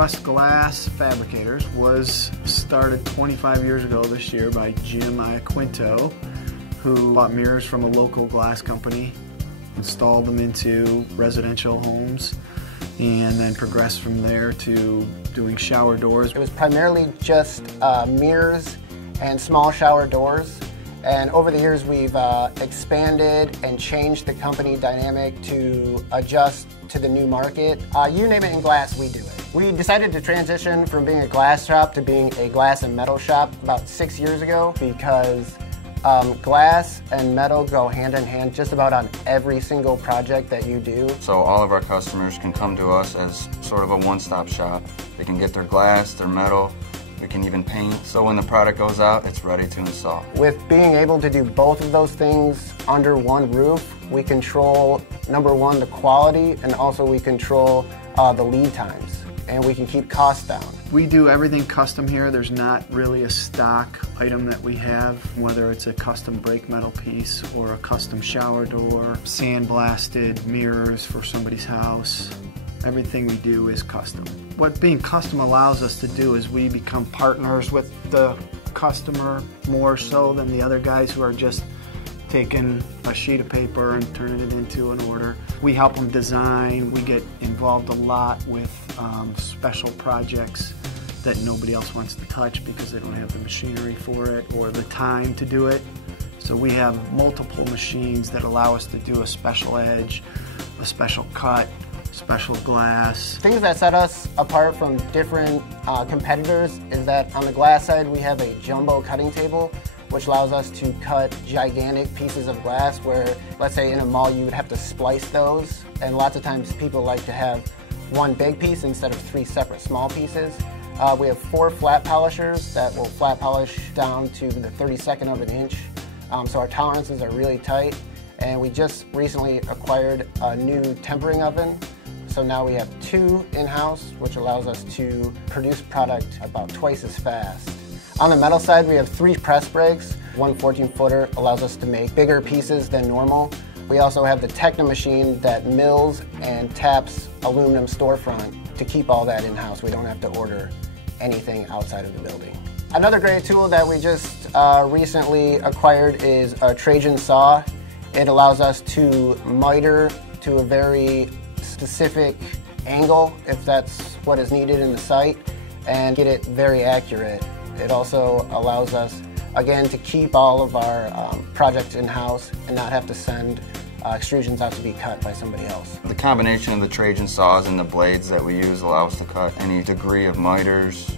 Northwest Glass Fabricators was started 25 years ago this year by Jim Iaquinto, who bought mirrors from a local glass company, installed them into residential homes, and then progressed from there to doing shower doors. It was primarily just mirrors and small shower doors. And over the years, we've expanded and changed the company dynamic to adjust to the new market. You name it in glass, we do it. We decided to transition from being a glass shop to being a glass and metal shop about 6 years ago because glass and metal go hand in hand just about on every single project that you do. So all of our customers can come to us as sort of a one-stop shop. They can get their glass, their metal, we can even paint, so when the product goes out, it's ready to install. With being able to do both of those things under one roof, we control, number one, the quality, and also we control the lead times, and we can keep costs down. We do everything custom here. There's not really a stock item that we have, whether it's a custom brake metal piece or a custom shower door, sandblasted mirrors for somebody's house. Everything we do is custom. What being custom allows us to do is we become partners with the customer more so than the other guys who are just taking a sheet of paper and turning it into an order. We help them design. We get involved a lot with special projects that nobody else wants to touch because they don't have the machinery for it or the time to do it. So we have multiple machines that allow us to do a special edge, a special cut, special glass. Things that set us apart from different competitors is that on the glass side we have a jumbo cutting table, which allows us to cut gigantic pieces of glass where, let's say in a mall, you would have to splice those, and lots of times people like to have one big piece instead of 3 separate small pieces. We have 4 flat polishers that will flat polish down to the 32nd of an inch, so our tolerances are really tight, and we just recently acquired a new tempering oven. So now we have 2 in-house, which allows us to produce product about twice as fast. On the metal side, we have 3 press brakes. One 14-footer allows us to make bigger pieces than normal. We also have the Techno machine that mills and taps aluminum storefront to keep all that in-house. We don't have to order anything outside of the building. Another great tool that we just recently acquired is a Trajan saw. It allows us to miter to a very specific angle, if that's what is needed in the site, and get it very accurate. It also allows us, again, to keep all of our projects in-house and not have to send extrusions out to be cut by somebody else. The combination of the Trajan saws and the blades that we use allow us to cut any degree of miters,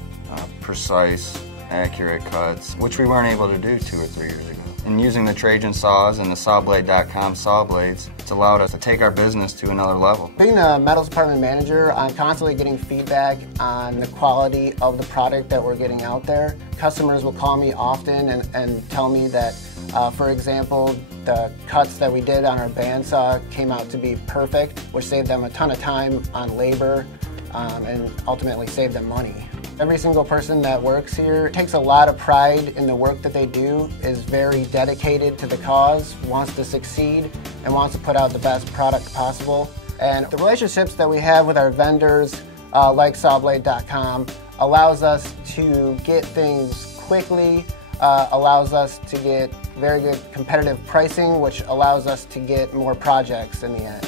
precise, accurate cuts, which we weren't able to do 2 or 3 years ago. And using the Trajan saws and the sawblade.com saw blades, it's allowed us to take our business to another level. Being the metals department manager, I'm constantly getting feedback on the quality of the product that we're getting out there. Customers will call me often and tell me that, for example, the cuts that we did on our bandsaw came out to be perfect, which saved them a ton of time on labor and ultimately saved them money. Every single person that works here takes a lot of pride in the work that they do, is very dedicated to the cause, wants to succeed, and wants to put out the best product possible. And the relationships that we have with our vendors, like sawblade.com, allows us to get things quickly, allows us to get very good competitive pricing, which allows us to get more projects in the end.